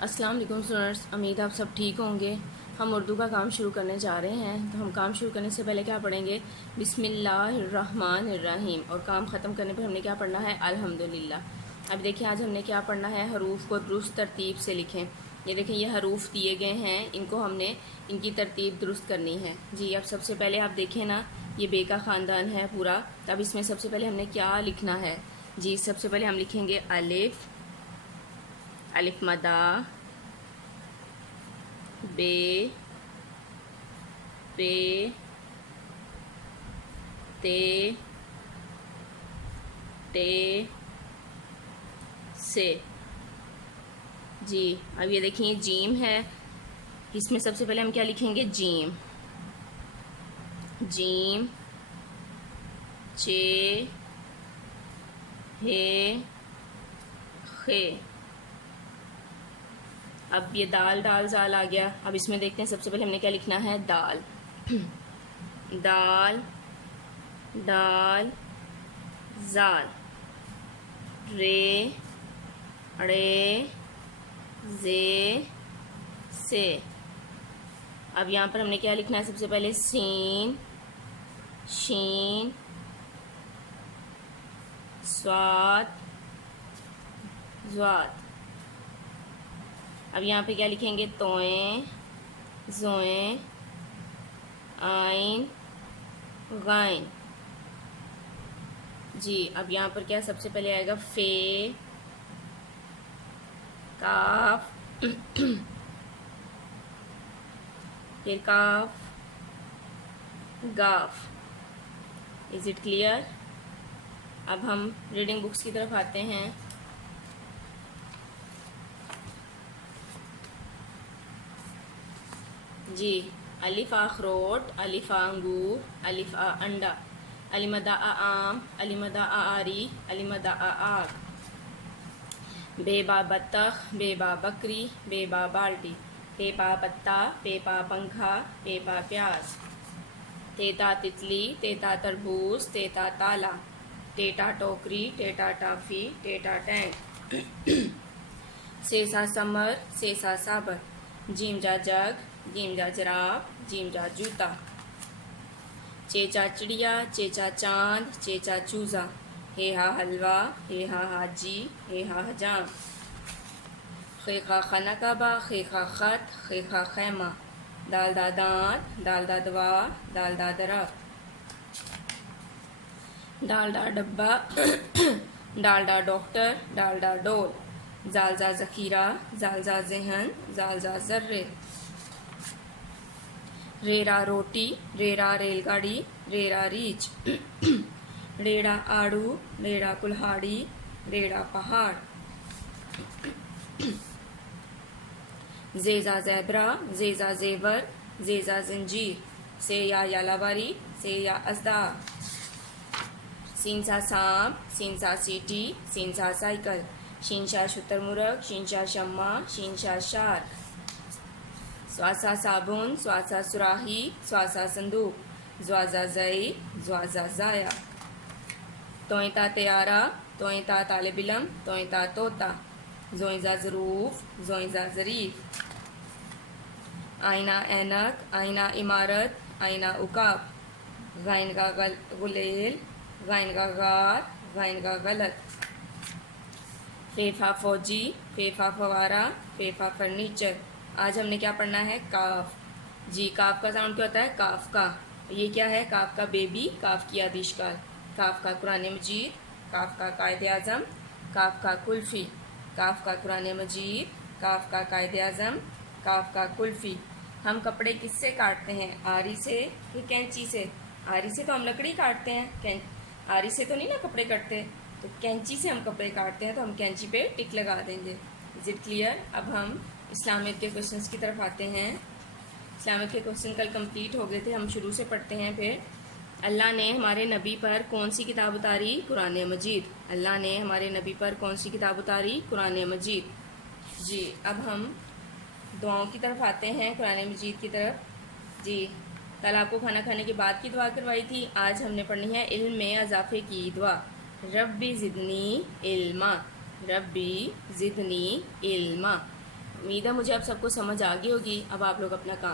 अस्सलाम वालेकुम स्टूडेंट्स, उम्मीद आप सब ठीक होंगे। हम उर्दू का काम शुरू करने जा रहे हैं। तो हम काम शुरू करने से पहले क्या पढ़ेंगे? बिस्मिल्लाहिर्रहमानिर्रहीम। और काम ख़त्म करने पर हमने क्या पढ़ना है? अल्हम्दुलिल्लाह। अब देखिए आज हमने क्या पढ़ना है, हरूफ को दुरुस्त तरतीब से लिखें। ये देखें, ये हरूफ दिए गए हैं, इनको हमने इनकी तरतीब दुरुस्त करनी है। जी अब सबसे पहले आप देखें ना, ये बे का ख़ानदान है पूरा। तब इसमें सबसे पहले हमने क्या लिखना है? जी सबसे पहले हम लिखेंगे अलिफ, अलिफ मदा, बे, पे, ते, टे, से। जी अब ये देखिए जीम है, इसमें सबसे पहले हम क्या लिखेंगे? जीम, जीम, चे, हे, खे। अब ये दाल दाल जाल आ गया। अब इसमें देखते हैं सबसे पहले हमने क्या लिखना है? दाल, दाल, दाल, जाल, रे, रे, जे, से। अब यहाँ पर हमने क्या लिखना है? सबसे पहले सीन, शीन, स्वाद, ज्वाद। अब यहाँ पे क्या लिखेंगे? तोएं, जोएं, आइन, गाइन। जी अब यहाँ पर क्या सबसे पहले आएगा? फे, काफ, फिर काफ, गाफ। Is it clear? अब हम रीडिंग बुक्स की तरफ आते हैं। जी अलिफ आ अखरोट, अलिफ आ अंगूर, अलिफ आ अंडा, अलिमदा आ आम, अलिमदा आ आरी, अलिमदा आ आग, बेबा बत्तख, बेबा बकरी, बेबा बाल्टी, पेपा पत्ता, पेपा पंखा, पेपा प्याज, तेता तितली, तेता तरबूज, तेता ताला, टेटा टोकरी, टेटा टाफी, टेटा टैंक, सेसा समर, सेसा साबर, जीम जा जग, जीम जा जराब, जीम जा जूता, चेचा चिड़िया, चेचा चांद, चेचा चूजा, हे हा हलवा, हे हा हाजी, हे हा हजाम, खे खा खनकाबा, खे खा खत, खे खा खैमा, दाल दा दांत, दाल दा दवा, दाल दा दरख्त, डाल डा डब्बा, डाल डा डॉक्टर, डाल डा डोल, जाल जा जखीरा, जाल जा जहन, जाल जा जर्रे, रेरा रोटी, रेरा रेलगाड़ी, रेरा रीछ, रेड़ा आड़ू, रेड़ा कुल्हाड़ी, रेड़ा पहाड़, जेजा जैबरा, जेजा जेवर, जेजा जंजीर, से या यालाबारी, से या असदा, सीनसा सांप, सीनसा सीटी, सीनसा साइकिल, शीनशा शुतरमुर्ग, शीनशा शम्मा, शीनशा शार, स्वासा साबुन, स्वासा सुराही, स्वासा संदूक, ज्वाजा जई, ज्वाजा जाया, तोइता त्यारा, तोइता तालिबिलम, तोइता तोता, जोइजा ज़रूफ, जोइजा ज़रीफ, आईना ऐनक, आईना इमारत, आईना उकाब, गाइन का गुलेल, गाइन का गार, गाइन का गलत, फेफा फौजी, फेफा फवारा, फेफा फर्नीचर। आज हमने क्या पढ़ना है? काफ। जी काफ का साउंड क्या होता है? काफ का। ये क्या है? काफ का बेबी, काफ की आदिशकार, काफ का कुरान मजीद, काफ का कायदे आज़म, काफ का कुल्फ़ी, काफ का कुरान मजीद, काफ का कायदे आज़म, काफ का कुल्फ़ी। हम कपड़े किससे काटते हैं? आरी से कि कैंची से? आरी से तो हम लकड़ी काटते हैं, आरी से तो नहीं ना कपड़े कटते। तो कैंची से हम कपड़े काटते हैं, तो हम कैंची पे टिक लगा देंगे। Is it clear? अब हम इस्लामिक के क्वेश्चंस की तरफ आते हैं। इस्लामिक के क्वेश्चन कल कंप्लीट हो गए थे, हम शुरू से पढ़ते हैं फिर। अल्लाह ने हमारे नबी पर कौन सी किताब उतारी? कुरान मजीद। अल्लाह ने हमारे नबी पर कौन सी किताब उतारी? कुरान मजीद। जी अब हम दुआओं की तरफ आते हैं, कुरान मजीद की तरफ। जी कल आपको खाना खाने के बाद की दुआ करवाई थी, आज हमने पढ़नी है इल्म में इजाफे की दुआ। रब्बी ज़िदनी इल्मा, रब्बी ज़िदनी इल्मा, उम्मीद है मुझे अब सबको समझ आ गई होगी। अब आप लोग अपना काम